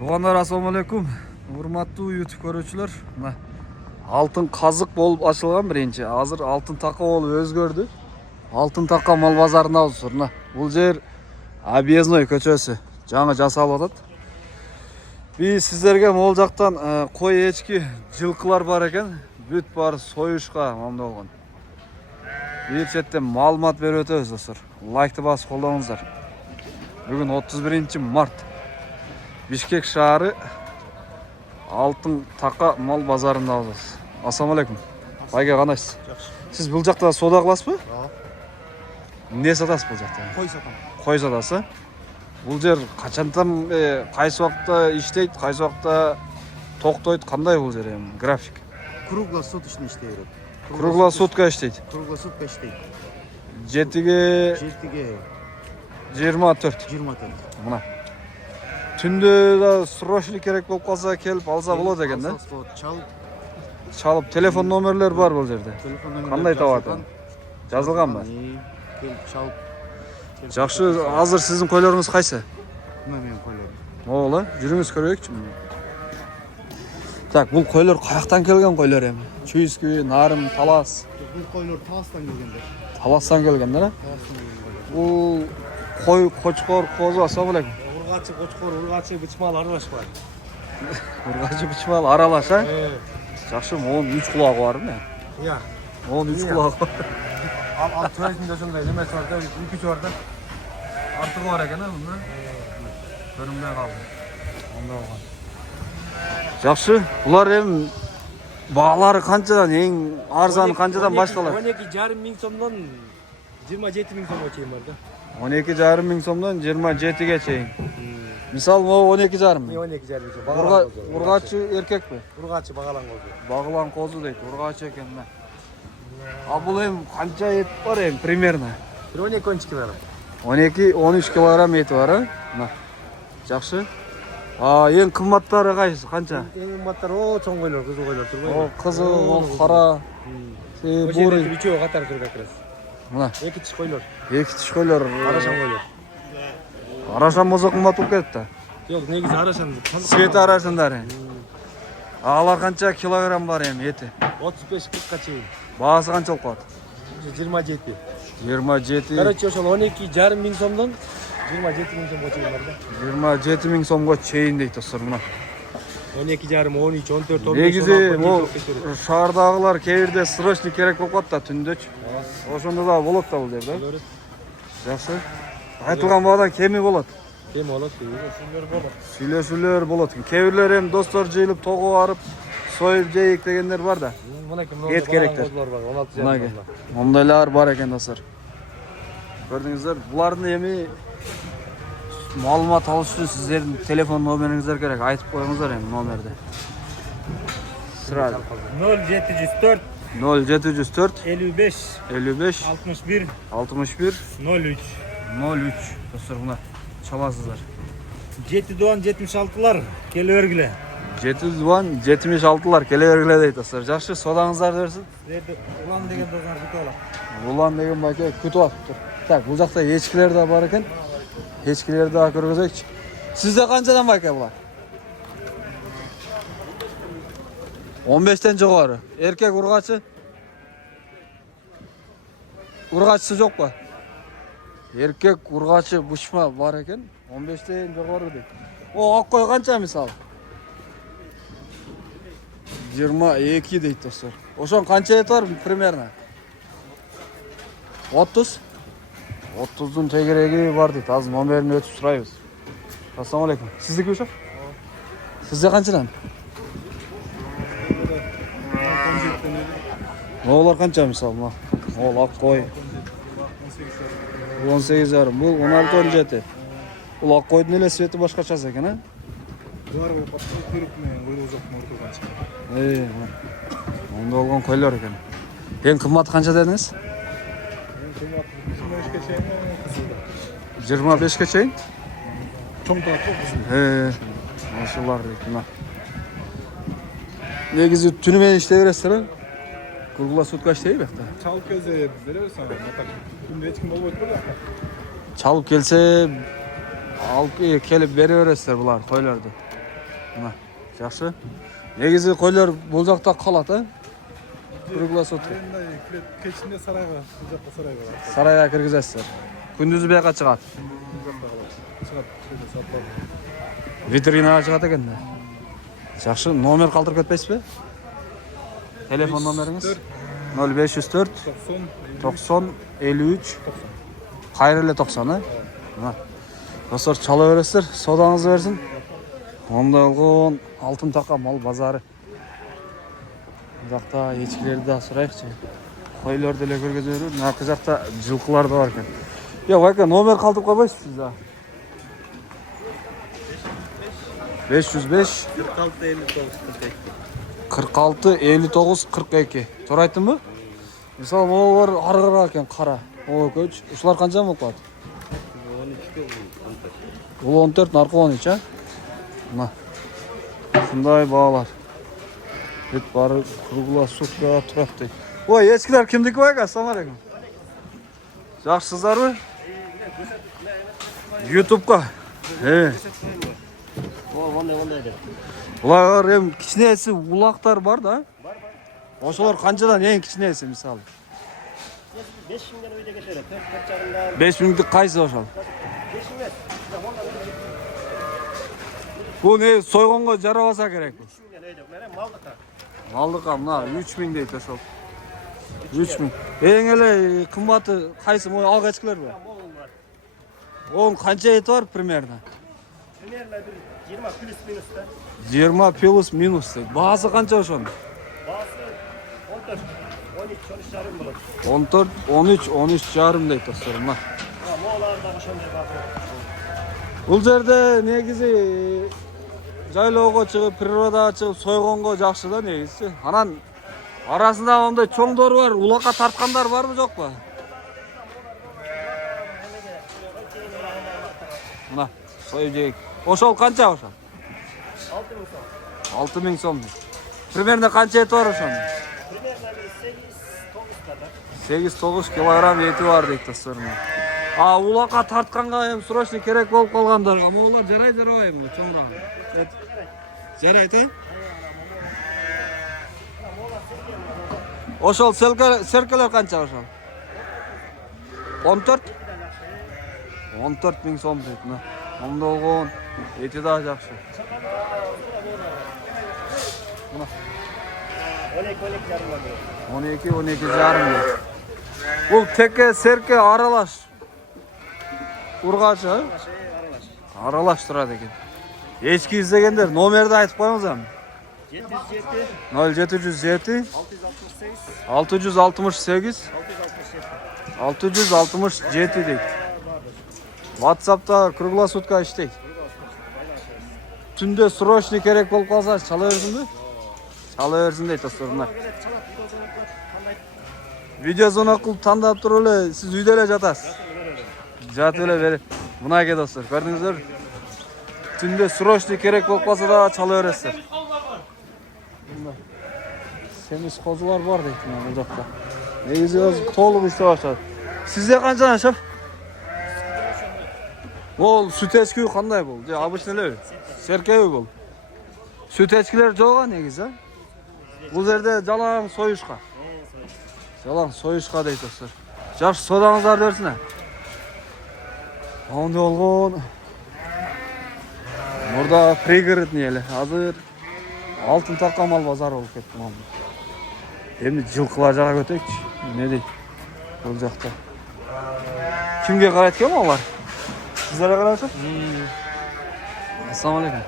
Туғандар, ассалаумалейкум. Урматтуу YouTube көрүүчүлөр. Мына алтын казык болуп ачылган биринчи. Азыр алтын така болуп өзгөрдү. Алтын така мал базарындабыз. Мына бул жер Объездной көчөсү. Жаңы жасалып атат. Биз сиздерге могул жактан кой, эчки, жылкылар бар экен. Бүт бар союшка мамда болгон. Бир четтен маалымат берип өтөбүз достор. Лайкты басып колдонуңуздар. Бүгүн 31 март. Бишкек шаары алтын така мал базарындабыз. Ассаламу алейкум. Байга кандайсыз? Жакшы. Сиз бул жакта соода кыласызбы? Ооба. Эмне сатасыз бул жакта? Кой сатам. Кой сатасыз? Бул жер качантан кайсы убакта иштейт, кайсы убакта токтойт, кандай бул жер эми график? Круглосуточно иштей берет. Круглосутка иштейт. Круглосутка иштейт. 7-ге 7-ге 24. 24. Мына. Түндө да срочно керек болуп калса келип алса болот экен да. Чалып телефон номерлер бар бул жерде. Кандай табат? Жазылганбы? Келип чалып. Жакшы, азыр сиздин койлоруңуз кайсы? Мына менин койлорум. Могула, жүрүңүз көрөйүкчү. Так, бул койлор каяктан келген койлор эми? Чуйский, Нарым, Талас. Бул койлор Таластан келгендер. Таластан келгендер, а? Таластан келгендер. Бул кой, кочкор, козу, ассаламу алейкум. Ургачы, кочкор, ургачы, бычмал аралаш бар. Ургачы, бычмал аралаш, а? Жакшы, монун 3 кулагы бар эмне? Иә. Монун 3 кулагы бар. Ал төрөсүндө ошондой немеси бар да, үкүчү бар да. Артыгы бар экен, а мында? Көрүнбөй калды. Онда болгон. Жакшы, булар эми баалары канчадан, эң арзаны канчадан башталат? 12,5 миң сомдон 27 миң сомго чейин бар да. 12,5 миң сомдон 27ге чейин. Мисалы, могу 12,5 миң. 12,5 миң сом. Ургачы эркекпи? Ургачы багалан козу. Багылан козу дейт, ургачы экен да. А бул эми канча эт бар эми примерно? 12-13 килограмм. 12-13 килограмм эти бар, а? Мына. Жакшы. Эң кымбаттары кайсы, канча? Эң кымбаттары чоң койлор, кызыл койлор турбайбы? Кызыл, кара, бурый. Үчөө катар тур как раз. Мына. Эки тиш койлор. Эки тиш койлор. Арашан койлор. Арашан болсо кымбат болуп кетет да. Жок, негизи арашан. Цвети арашандары. Алар канча килограмм бар эми эти? 35-40ка чейин. Баасы канча болуп калат? 27. 27. Короче, ошол 12,5 миң сомдон 27 миң сомго чейин бар да. 27 миң сомго чейин дейт достор мына. 12,5, 13, 14, 15. Негизи бул шаардагылар кээ бирде срочно керек болуп калат да түндөчү. Ошондо да болот да бул жерде. Жакшы. Айтылган баадан кеми болот. Кем болот, сүйлөшүүлөр болот. Сүйлөшүүлөр болот. Кээ бирлер эми достор жыйылып того барып, союп жейик дегендер бар да. Эт керектер. 16 жашында. Мондайлар бар экен достор. Көрдүңүздөр, булардын эми маалымат алыш үчүн сиздердин телефон номериңиздер керек. Айтып коюңуздар эми номерди. Сразу 0704 0704 55 55 61 61 03 03 достор мына чаласыздар. 7 дуан 76-лар келе бергиле. 7 дуан 76-лар келе бергиле дейт достор. Жакшы, содаңыздарды берсин. Силерди улан деген дозаңар күтүп алам. Улан деген байке күтүп атыптыр. Так, бул жакта эчкилер да бар экен. Эчкилерди да көргөзөйчү. Сизде канчадан байке булар? 15тен жогору. Эркек ургачы? Ургачысы жокпу? Эркек ургачы бучма бар экен. 15тен жогору дейт. Ак кой канча мисалы? 22 дейт достор. Ошон канча эт бар примерно? 30? 30'дун тегереги бар дейт. Азыр номерин өтүп сурайбыз. Ассаламу алейкум. Сиздики ошо? Сизде канчадан? Могулар канча мисалы мына? Могул ак кой. 18,5. Бул 16-17. Бул ак койдун эле свети башкачасы экен, а? Булар көрүп менен койлор жокмун ортогонча. Онда болгон койлор экен. Эң кымбаты канча дедиңиз? 25ке чейин кызылда. 25ке чейин? Чоң тарап кызыл. Ошолар дейт мына. Негизи түнү менен иштей бересиздер, а? Круглосутка иштейби бакта? Чалып келсе бере берсең, атак. Күндө эч ким болбойт бул жакта. Çalıp gelse alıp kelip beri öğretsinler bular koylardı. Мына, жақсы. Негізі қойлар бұл жақта қалады, а? Круглосутка. Айында кечінде сарайға, бұл жақта сарайға бар. Сарайға кіргізесіздер. Күндізі бияққа шығады. Бұл жақта қалады. Шығады, сатылады. Ветеринаға шығады екен. Жақсы, номер қалдырып кетпейсіз бе? Телефон номеріңіз? 0504 90 53 қайырлы 90, а? Достар, чала бересіздер, содаңызды берсін. Онда олғын алтын тақа мал базары. Жақта ешкілерді да сұрайықшы. Қойларды да көргізіп жүріп, мына жақта жылқылар да бар екен. Вайка, номер қалдырып қойбайсыз сіз, а? 505 46 59 42. Тура айттым ба? Мысалы, олар арғыра екен, қара. Ол көч. Ұшылар қанша мол қалады? 12, ол 14, нарқы 13, а? Мына. Шындай бағалар. Бет бары круглосутка тұрады дейді. Ой, ешкілер кімдікі байқа? Ассалаумағалейкум. Жақсысыздар бы? Ютубқа. Бұлар ем кішінесі улақтар бар да? Ошолар қаншадан ең кішінесі мысалы? 5.000'den öyle geçerim. 4 5000'ді қайсы ошол? Бұл не сойғонға жарабаса керек бұл? 5.000'den öyle. Mene maldıka. Малдықа мына 3000 дейді ошол. 3000. Ең эле кымбаты қайсы? Мой ал ешкілер бе? Molun var. Onun қанша еті бар примерно? Примерно bir 20 plus minus da. 20 плюс минус дейді. Бағасы қанша ошоның? Bazı 14, 13, 13 yarım bulur. 14, 13, 13 жарым дейді достар. Мына. Moğollarda ошондой bakıyor. Бұл жерде негізі жайлоого чыгып, природага чыгып, сойгонго жакшы да негизи. Анан арасында ондай чоңдор бар, улакка тарткандар барбы жокпу? Мына, союп жейик. Ошол канча ошол? 6.000 6000 son. сом. Примерно канча эти бар ошонун? Примерно bir 8-9 kadar. 8-9 килограмм эти бар дейт достор. А улакка тартканга эми срочно керек болуп калгандарга могулар жарай жарабайбы чоңураак? Жарайт, а? Ошол серкелер канча ошол? 14? 14 000 сом дейт. Онда болгон эти да жакшы. 12 yarım var. 12 жарым дейт. Бул теке серке аралаш. Ургачы, а? Аралаш турат экен. Эчки издегендер номерди айтып коюңуз эми. 707 0707 668 668 667 дейт. WhatsApp'ta круглосутка иштейт. Түндө срочный керек болуп калса чала берсинби? Чала берсин дейт достор. Видеозвонок кылып тандап туруп эле сиз үйдө эле жатасыз. Жатып эле берип. Мына ке достор, көрдүңүздөр? Түндө срочный керек болуп калса да чала бересиздер. Семиз козулар бар дейт мына бул жакта. Негизи өзү толук иштеп баштады. Сизде канча шеф? Ол сүт эчкү кандай бул? Же обычный элеби? Серкеби бул? Сүт эчкилер жок негизи, а? Бул жерде жалаң союшка. Жалаң союшка дейт достор. Жакшы содаңыздарды берсин. Онда болгон. Мурда пригородный эле. Азыр алтын такка мал базары болуп кетти мал. Эми жылкылар жака көтөйчү. Эмне дейт? Бул жакта. Кимге карайт экен алар? Сиздерге карайсызбы? Ассаламу алейкум.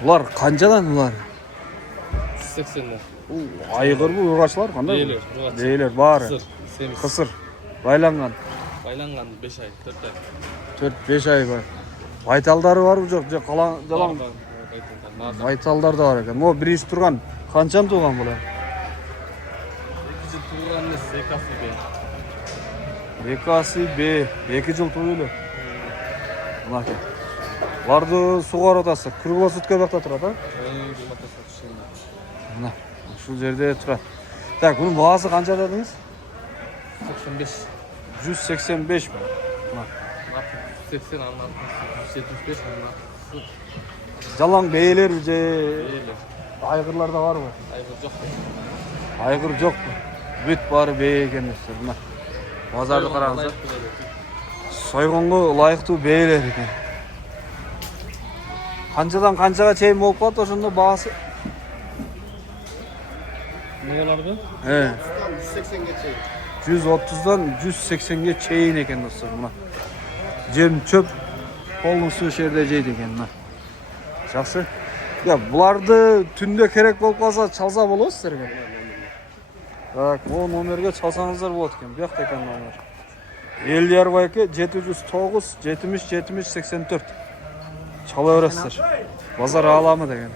Булар канчадан булар? 80'ler. Айгыр бу, ургачылар кандай? Değiller, urgaç. Değiller баары. Kısır, semiz. Кысыр. Байланган. Baylangan 5 ay, 4 ay. 4-5 ай бар. Байталдары барбы жок? Же калаң жалаң Nazım. байталдар да бар экен. Мо биринчи турган канчан тууган булар? 2 yıl turganlı zekası be. Бекасы Б. 2 жыл туу эле. Мына ке. Буларды сугарып атасыз. Круглосутка жакта турат, а? Cumata satışında. Мына ушул жерде турат. Так, бунун баасы канча дедиңиз? 85. 185 mi? Mına. 80 anlatması. 175 anlat. Жалаң бейелер же Бейли. айгырлар да бар mı? Aygır yok. Айгыр жоқ mu? Бүт бары бей екен достар. Мына базарды қараңыздар. Сойғонго ылайыктуу бээлер экен. Канчадан канчага чейин болуп калат ошондо баасы? Nelerdi? 180 geçeyim. 130'dan 180'ge чейин экен достор. Мына жем чөп полностью жерде жейт экен мына. Жакшы. Ya буларды түндө керек болуп калса чалса болобу силерге? Так, бул номерге чалсаңыздар болот экен. Буякта экен номер. Элдиярбайке 709 70 70 84. Чала бересиздер. Базар ааламы деген.